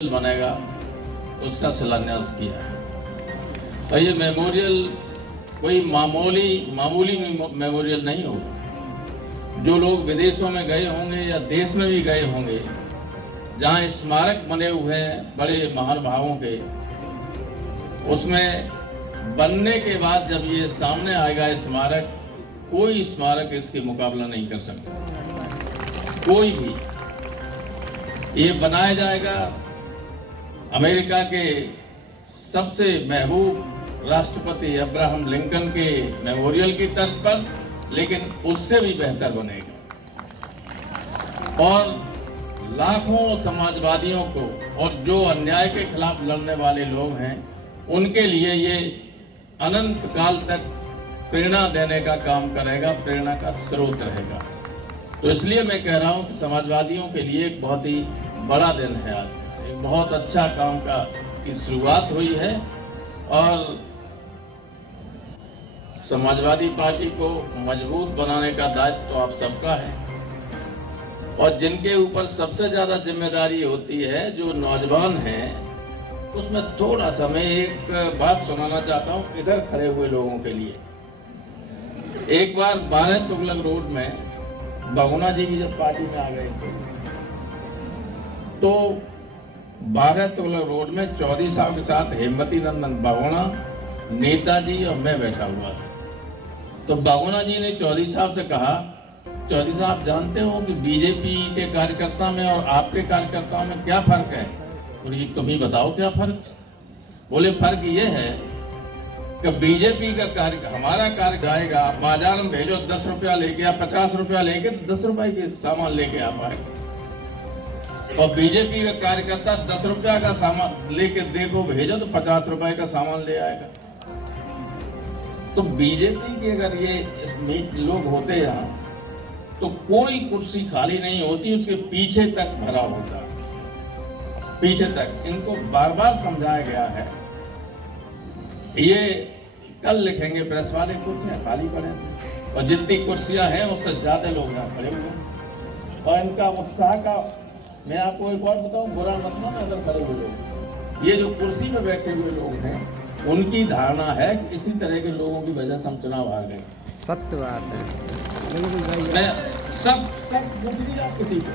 बनेगा उसका शिलान्यास किया है। और ये मेमोरियल कोई मामूली मेमोरियल नहीं होगा। जो लोग विदेशों में गए होंगे या देश में भी गए होंगे, जहां स्मारक बने हुए हैं बड़े महानुभावों के, उसमें बनने के बाद जब ये सामने आएगा स्मारक, कोई स्मारक इसके मुकाबला नहीं कर सकता। कोई भी ये बनाया जाएगा अमेरिका के सबसे महबूब राष्ट्रपति अब्राहम लिंकन के मेमोरियल की तर्ज पर, लेकिन उससे भी बेहतर बनेगा। और लाखों समाजवादियों को और जो अन्याय के खिलाफ लड़ने वाले लोग हैं, उनके लिए ये अनंत काल तक प्रेरणा देने का काम करेगा, प्रेरणा का स्रोत रहेगा। तो इसलिए मैं कह रहा हूं कि समाजवादियों के लिए एक बहुत ही बड़ा दिन है आज। एक बहुत अच्छा काम की शुरुआत हुई है और समाजवादी पार्टी को मजबूत बनाने का दायित्व तो आप सबका है। और जिनके ऊपर सबसे ज्यादा जिम्मेदारी होती है, जो नौजवान हैं, उसमें थोड़ा सा मैं एक बात सुनाना चाहता हूं इधर खड़े हुए लोगों के लिए। एक बार 12 तुगलक रोड में बहुगुणा जी भी जब पार्टी में आ गए थे, तो 12 तुगलक रोड में चौधरी साहब के साथ हेमवती नंदन बहुगुणा, नेताजी और मैं बैठा हुआ था। तो बहुगुणा जी ने चौधरी साहब से कहा, चौधरी साहब जानते हो कि बीजेपी के कार्यकर्ता में और आपके कार्यकर्ताओं में क्या फर्क है? बोले तुम ही बताओ क्या फर्क। बोले फर्क ये है कि बीजेपी का कार्य, हमारा कार्य जाएगा, बाजार में भेजो 10 रुपया लेके या 50 रुपया लेके 10 रुपए के सामान लेके आ पाएगा। और बीजेपी का कार्यकर्ता 10 रुपया का सामान लेके देखो भेजो तो 50 रुपए का सामान ले आएगा। तो बीजेपी के अगर ये लोग होते यहाँ, तो कोई कुर्सी खाली नहीं होती, उसके पीछे तक भरा होता, पीछे तक। इनको बार बार समझाया गया है। ये कल लिखेंगे प्रेस वाले, कुर्सियां खाली पड़े और जितनी कुर्सियां हैं उससे ज्यादा लोग यहाँ खड़े हुए। और इनका उत्साह का मैं आपको एक और बताऊं, बुरा मत मानो अगर खड़े हुए लोग, ये जो कुर्सी पे बैठे हुए लोग हैं, उनकी धारणा है कि इसी तरह के लोगों की वजह से हम चुनाव हार गए। सत्य बात है। सब पूछ लीजिए आप किसी को,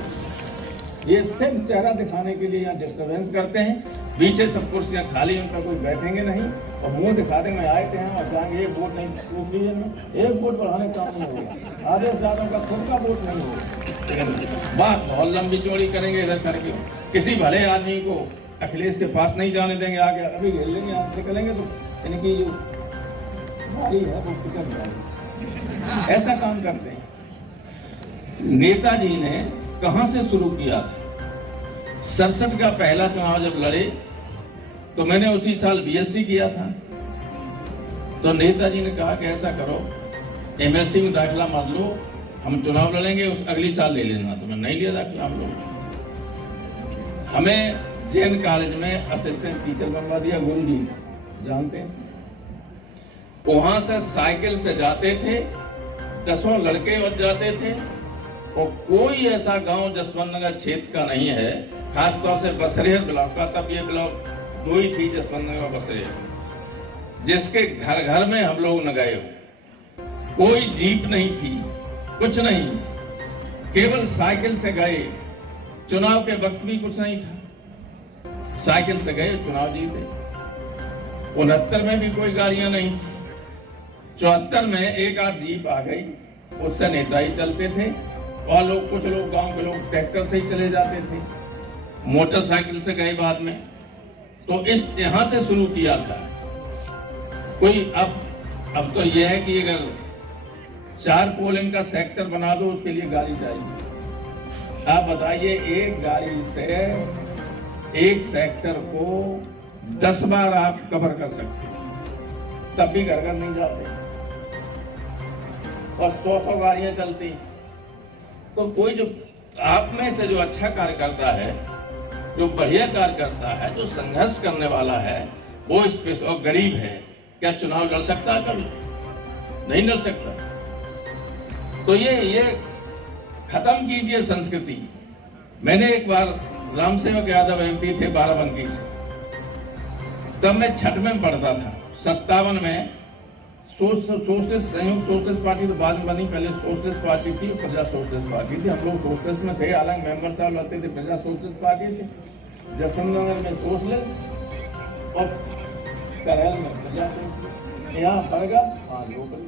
ये सिर्फ चेहरा दिखाने के लिए यहाँ डिस्टर्बेंस करते हैं। पीछे सब कुर्सियां खाली, उन पर कोई बैठेंगे नहीं और मुंह दिखा देंगे आए थे हैं और जाएंगे। एक वोट नहीं पूछ लीजिए ना, एक वोट बढ़ाने का काम नहीं होगा। आधे से ज्यादा का खुद का वोट नहीं होगा। बात बहुत लंबी चौड़ी करेंगे इधर करके। किसी भले आदमी को अखिलेश के पास नहीं जाने देंगे, आगे अभी घेर लेंगे, आप निकलेंगे तो इनकी जो गाड़ी है वो पिकअप जाएगी। ऐसा काम करते हैं। नेताजी ने कहां से शुरू किया था? 67 का पहला चुनाव जब लड़े तो मैंने उसी साल बीएससी किया था। तो नेताजी ने कहा कि ऐसा करो, एमएससी में दाखिला मत लो, हम चुनाव लड़ेंगे, उस अगली साल ले लेना। तो मैं नहीं लिया दाखिला हम लोग। हमें जैन कॉलेज में असिस्टेंट टीचर बनवा दिया, गुरु जी जानते हैं। वहां से साइकिल से जाते थे, 10 लड़के बच जाते थे। और कोई ऐसा गांव जसवंत नगर क्षेत्र का नहीं है, खासतौर से बसरेहर ब्लॉक का, तब ये ब्लॉक 2 ही थी, जसवंत नगर बसरेहर, जिसके घर घर में हम लोग न गए हो। कोई जीप नहीं थी, कुछ नहीं, केवल साइकिल से गए। चुनाव के वक्त भी कुछ नहीं था, साइकिल से गए, चुनाव जीते। 69 में भी कोई गाड़ियां नहीं थी। 74 में एक आध जीप आ गई, उससे नेता ही चलते थे। और लोग, कुछ लोग, गांव के लोग ट्रैक्टर से ही चले जाते थे, मोटरसाइकिल से गए बाद में। तो इस यहां से शुरू किया था। कोई अब तो यह है कि अगर 4 पोलिंग का सेक्टर बना दो, उसके लिए गाड़ी चाहिए। आप बताइए, एक गाड़ी से एक सेक्टर को 10 बार आप कवर कर सकते हैं, तब भी घर घर नहीं जाते। और 100 गाड़ियां चलती। तो कोई जो आप में से जो अच्छा कार्य करता है, जो बढ़िया कार्य करता है, जो संघर्ष करने वाला है, वो और गरीब है, क्या चुनाव लड़ सकता है? कभी नहीं लड़ सकता। तो ये खत्म कीजिए संस्कृति। मैंने एक बार रामसेवक यादव MP थे बाराबंकी से, तब मैं छठ में पढ़ता था। 57 में सोशलिस्ट संयुक्त सोशलिस्ट पार्टी तो बाद में बनी, पहले सोशलिस्ट पार्टी थी, प्रजा सोशलिस्ट पार्टी थी। हम लोग सोशलिस्ट में थे, हालांकि मेंबर साहब लगते थे प्रजा सोशलिस्ट पार्टी थी। जसवंतनगर में सोशलिस्ट और करहल में प्रजा सोशलिस्ट, यहाँ बरगद हाँ लोकल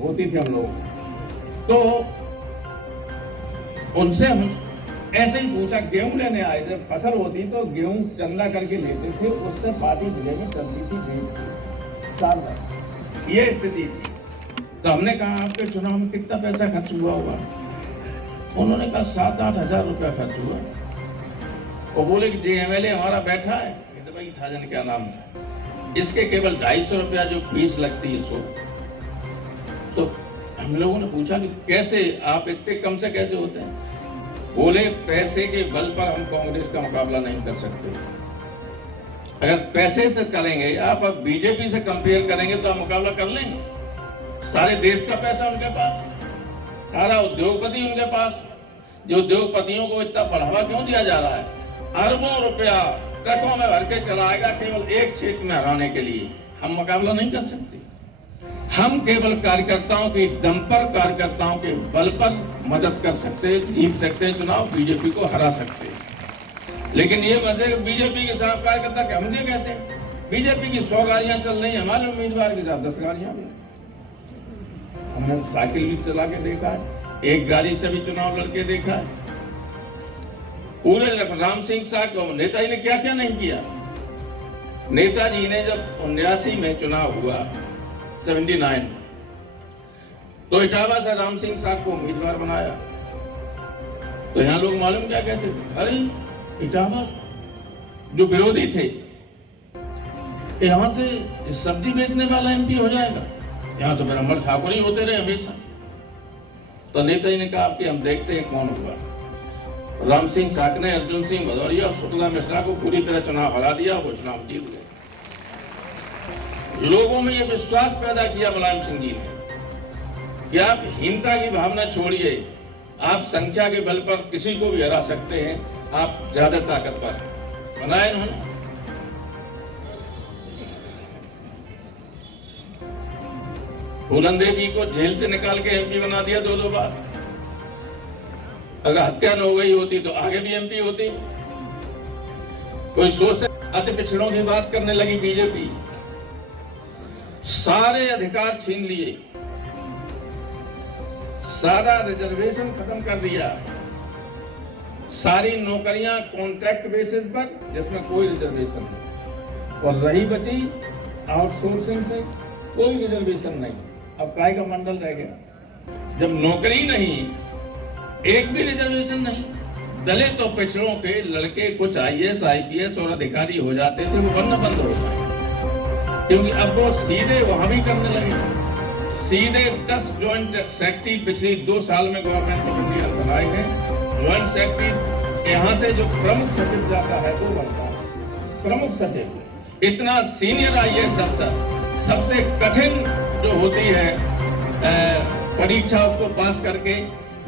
होती थी हम लोग। तो उनसे हम ऐसे ही पूछा, गेहूं लेने आए, जब फसल होती तो गेहूं चंदा करके लेते थे, उससे पार्टी जिले में चलती थी बेच के साल भर, ये स्थिति थी। तो हमने कहा आपके चुनाव में कितना पैसा खर्च हुआ होगा? उन्होंने कहा 7-8 हजार रुपया खर्च हुआ। वो बोले कि जे MLA हमारा बैठा है, भाई था जन क्या नाम था, इसके केवल 250 रुपया जो फीस लगती है सो। तो हम लोगों ने पूछा कि कैसे आप इतने कम से कैसे होते हैं? बोले पैसे के बल पर हम कांग्रेस का मुकाबला नहीं कर सकते। अगर पैसे से करेंगे, आप अब बीजेपी से कंपेयर करेंगे तो आप मुकाबला कर लेंगे। सारे देश का पैसा उनके पास, सारा उद्योगपति उनके पास। जो उद्योगपतियों को इतना बढ़ावा क्यों दिया जा रहा है? अरबों रुपया ट्रकों में भर के चलाएगा केवल एक क्षेत्र में हराने के लिए। हम मुकाबला नहीं कर सकते। हम केवल कार्यकर्ताओं के दम पर, कार्यकर्ताओं के बल पर मदद कर सकते, जीत सकते चुनाव, बीजेपी को हरा सकते। लेकिन ये मजे बीजेपी के साथ कार्यकर्ता क्या मुझे कहते हैं, बीजेपी की 100 गाड़ियां चल रही, हमारे उम्मीदवार के साथ 10 गाड़ियां भी। हमने साइकिल भी चला के देखा है, एक गाड़ी से भी चुनाव लड़के देखा है। पूरे राम सिंह साहब को नेताजी ने क्या क्या नहीं किया। नेताजी ने जब 79 में चुनाव हुआ, 79 तो इटावा से राम सिंह साहब को उम्मीदवार बनाया। तो यहां लोग मालूम क्या कहते थे, अरे इटावा जो विरोधी थे, यहां से सब्जी बेचने वाला MP हो जाएगा, यहां तो ब्रह्मण ठाकुर ही होते रहे हमेशा। तो नेताजी ने कहा कि हम देखते हैं कौन हुआ। राम सिंह साक ने अर्जुन सिंह भदौरिया और शुक्ला मिश्रा को पूरी तरह चुनाव हरा दिया, वो चुनाव जीत गए। लोगों में यह विश्वास पैदा किया मुलायम सिंह जी ने कि आप हीनता की भावना छोड़िए, आप संख्या के बल पर किसी को भी हरा सकते हैं, आप ज्यादा ताकतवर बनाए उन्होंने। फूलन देवी को जेल से निकाल के MP बना दिया 2 बार। अगर हत्या न हो गई होती तो आगे भी MP होती। कोई सोच से अति पिछड़ों की बात करने लगी बीजेपी, सारे अधिकार छीन लिए, सारा रिजर्वेशन खत्म कर दिया, सारी नौकरियां कॉन्ट्रैक्ट बेसिस पर जिसमें कोई रिजर्वेशन नहीं, और रही बची आउटसोर्सिंग से कोई रिजर्वेशन नहीं। अब काय का मंडल रह गया जब नौकरी नहीं, एक भी रिजर्वेशन नहीं। दलित और पिछड़ों के लड़के कुछ IAS IPS और अधिकारी हो जाते थे, वो बनना बंद हो जाए, क्योंकि अब वो सीधे वहां भी करने लगे। सीधे 10 ज्वाइंट सेक्रेटरी पिछले 2 साल में गवर्नमेंट ऑफ इंडिया बनाए हैं। ज्वाइंट सेक्रेटरी यहाँ से जो प्रमुख सचिव जाता है वो बनता है प्रमुख सचिव। इतना सीनियर IAS अफसर, सबसे कठिन जो होती है परीक्षा, उसको पास करके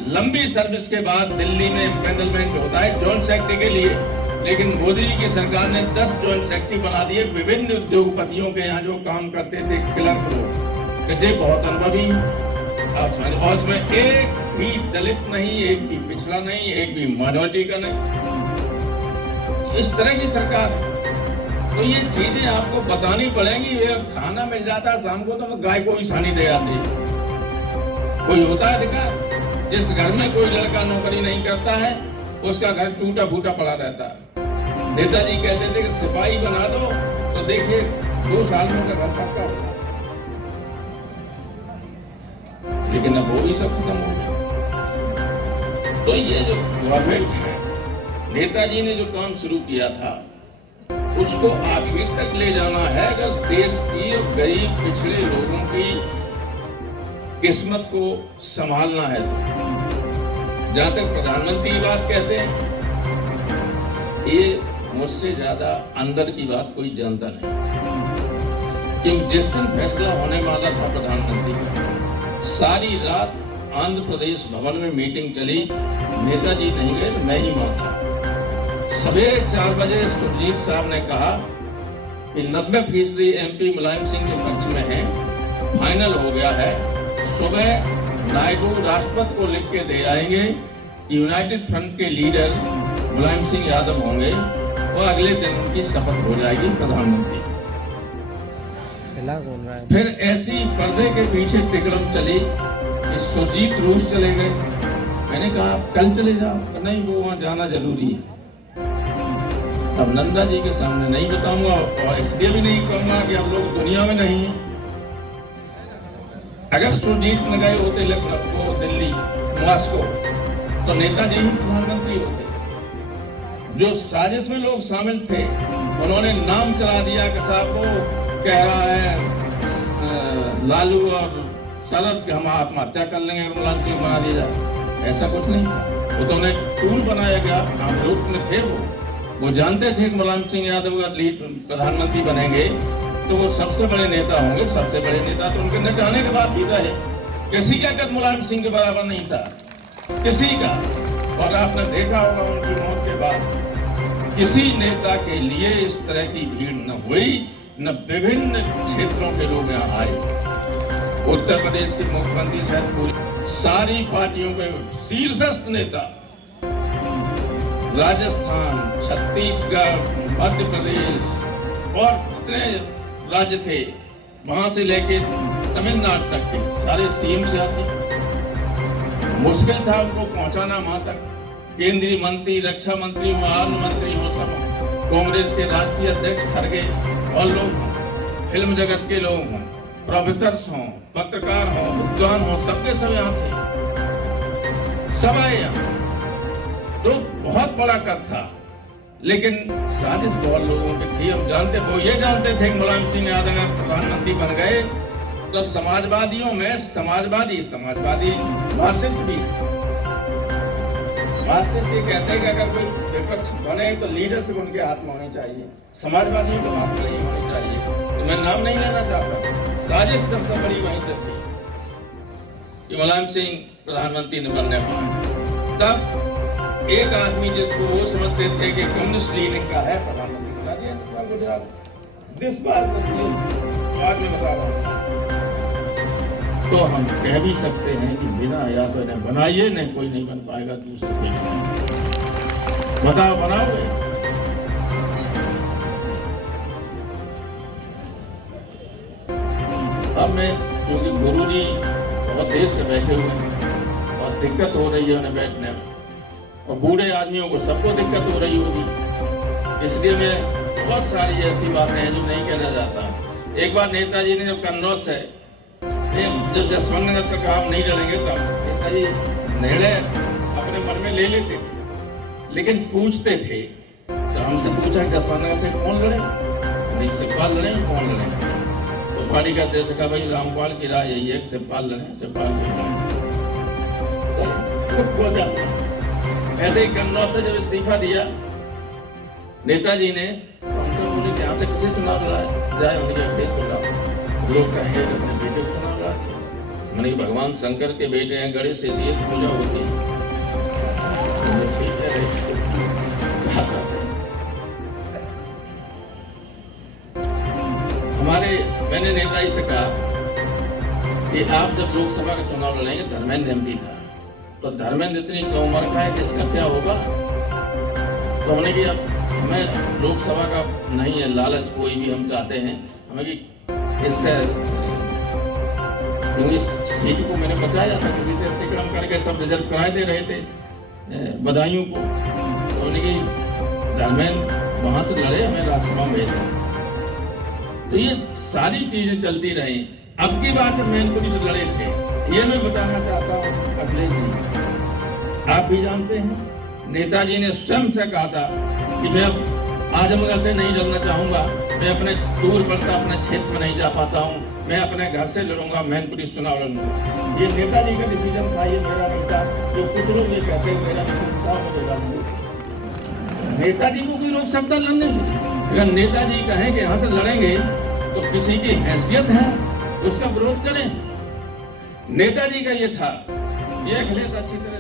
लंबी सर्विस के बाद दिल्ली में इम्पेनलमेंट होता है ज्वाइंट सेक्रेटरी के लिए। लेकिन मोदी जी की सरकार ने 10 ज्वाइंट सेक्रेटरी बना दिए विभिन्न उद्योगपतियों के यहाँ जो काम करते थे क्लर्क लोग, जो बहुत अनुभवी। और उसमें एक भी दलित नहीं, एक भी पिछड़ा नहीं, एक भी माइनॉरिटी का नहीं। इस तरह की सरकार है। तो ये चीजें आपको बतानी पड़ेंगी। खाना मिल जाता है शाम को तो गाय को भी छानी दे जाती है। कोई होता है अधिकार? जिस घर में कोई लड़का नौकरी नहीं करता है उसका घर टूटा फूटा पड़ा रहता है। नेताजी कहते थे कि सिपाही बना दो तो देखिए 2 साल में घर पक्का होगा। लेकिन अब वो भी सब खत्म हो गया। तो ये जो गवर्नमेंट है, नेताजी ने जो काम शुरू किया था उसको आखिर तक ले जाना है। अगर देश की गरीब पिछड़े लोगों की किस्मत को संभालना है तो। जहां तक प्रधानमंत्री की बात कहते हैं, ये मुझसे ज्यादा अंदर की बात कोई जानता नहीं। क्योंकि जिस दिन फैसला होने वाला था प्रधानमंत्री का, सारी रात आंध्र प्रदेश भवन में मीटिंग चली, नेताजी नहीं गए तो मैं ही वहां था। सवेरे 4 बजे सुरजीत साहब ने कहा कि 90% MP मुलायम सिंह के पक्ष में है, फाइनल हो गया है। सुबह नायडू राष्ट्रपति को लिख के दे आएंगे, यूनाइटेड फ्रंट के लीडर मुलायम सिंह यादव होंगे और अगले दिन उनकी शपथ हो जाएगी प्रधानमंत्री। फिर ऐसी पर्दे के पीछे तिकड़म चली कि सुरजीत रूस चले गए। मैंने कहा आप कल चले जाओ, नहीं वो वहां जाना जरूरी है। अब नंदा जी के सामने नहीं बताऊंगा और इसलिए भी नहीं कहूंगा कि हम लोग दुनिया में नहीं है। अगर सुरजीत न गए होते लखनऊ, दिल्ली, मॉस्को, तो नेताजी ही प्रधानमंत्री होते। जो साजिश में लोग शामिल थे उन्होंने नाम चला दिया कि साहब वो कह रहा है लालू और शरद कि हम आत्महत्या कर लेंगे अगर मुलायम सिंह बना दिया जाए। ऐसा कुछ नहीं था, वो तो उन्हें टूल बनाया गया। हम लोग में थे वो जानते थे कि मुलायम सिंह यादव का प्रधानमंत्री बनेंगे तो वो सबसे बड़े नेता होंगे। सबसे बड़े नेता तो उनके न चाहने के बाद भी रहे। किसी का कद मुलायम सिंह के बराबर नहीं था, किसी का। और आपने देखा होगा उनकी मौत के बाद किसी नेता के लिए इस तरह की भीड़ न हुई, न विभिन्न क्षेत्रों के लोग यहाँ आए। उत्तर प्रदेश के मुख्यमंत्री सहित पूरी सारी पार्टियों के शीर्षस्थ नेता, राजस्थान, छत्तीसगढ़, मध्य प्रदेश और जितने राज्य थे वहां से लेके तमिलनाडु तक के सारे सीएम से आते। मुश्किल था उनको पहुंचाना वहां तक। केंद्रीय मंत्री, रक्षा मंत्री हो, आर्म मंत्री हो, सब कांग्रेस के राष्ट्रीय अध्यक्ष खड़गे और लोग, फिल्म जगत के लोग हों, प्रोफेसर्स हों, पत्रकार हों, विद्वान हों, सबके सब यहाँ थे, सब आए यहाँ। तो बहुत बड़ा कर था, लेकिन साजिश बहुत लोगों की थी। हम जानते, वो ये जानते थे कि मुलायम सिंह यादव प्रधानमंत्री बन गए तो समाजवादियों में समाजवादी मार्क्सिस्ट भी, मार्क्सिस्ट ये कहते हैं कि अगर कोई विपक्ष बने तो लीडरशिप उनके हाथ में होनी चाहिए, समाजवादियों के हाथ में नहीं होनी चाहिए। तो मैं नाम नहीं लेना चाहता, साजिश सबसे बड़ी वहीं से थी कि मुलायम सिंह प्रधानमंत्री न बनने पाए। तब एक आदमी जिसको वो समझते थे कि कम्युनिस्ट लीडर का है प्रधानमंत्री बना दिया गुजरात। इस बार बाद में बता रहा हूँ। तो हम कह भी सकते हैं कि बिना या तो इन्हें बनाइए, नहीं कोई नहीं बन पाएगा दूसरे कोई। बताओ बनाओगे? अब मैं, क्योंकि गुरु जी बहुत देर से बैठे हुए हैं और दिक्कत हो रही है उन्हें बैठने में, और बूढ़े आदमियों को सबको दिक्कत हो रही होगी, इसलिए मैं बहुत सारी ऐसी बातें हैं जो नहीं कहना चाहता। एक बार नेताजी ने जब कन्नौज से जब जसवंत नगर से कहा हम नहीं लड़ेंगे तो नेताजी निर्णय अपने मन में ले लेते थे, लेकिन पूछते थे। तो हमसे पूछा जसवंत नगर से कौन लड़े, नहीं शिवपाल लड़े, कौन लड़े? तो पार्टी का अध्यक्ष कहा भाई रामपाल की राय यही है, शिवपाल लड़े, शिवपाल ऐसे ही कन्नौज से जब इस्तीफा दिया नेताजी ने, तो हमसे बोले कि यहाँ से किसी चुनाव लड़ा जाए, उनके अध्यक्ष को लाओ। लोग कहेंगे अपने बेटे को चुनाव लड़ा, मैंने भगवान शंकर के बेटे हैं, गणेश से पूजा होती है, ठीक है। मैंने नेताजी से कहा कि आप जब लोकसभा का चुनाव लड़ेंगे, धर्मेंद्र MP था, तो धर्मेंद्र इतनी कम उम्र का है कि इसका क्या होगा? तो हमने कि हमें लोकसभा का नहीं है लालच, कोई भी हम चाहते हैं हमें कि इससे सीट को मैंने बचाया था, किसी से अतिक्रम करके सब रिजर्व कराए दे रहे थे बदायूं को। तो उन्होंने कि धर्मेंद्र वहां से लड़े, हमें राज्यसभा में भेजा। तो ये सारी चीजें चलती रही। अब की बात मैनपुरी से लड़े थे, ये मैं बताना चाहता हूँ अखिलेश जी, आप भी जानते हैं नेताजी ने स्वयं से कहा था कि मैं आजमगढ़ से नहीं लड़ना चाहूंगा, मैं अपने दूर पड़ता अपने क्षेत्र में नहीं जा पाता हूँ, मैं अपने घर से लड़ूंगा, मैनपुरी से चुनाव लड़ूंगा। ये नेताजी का डिसीजन था, ये मेरा नहीं था। जो कुछ लोग ये कहते हैं मेरा नेताजी को कोई रोक सकता लड़ने में? अगर नेताजी कहें कि यहाँ से लड़ेंगे तो किसी की हैसियत है उसका विरोध करें। नेताजी का ये था, ये अखिलेश अच्छी तरह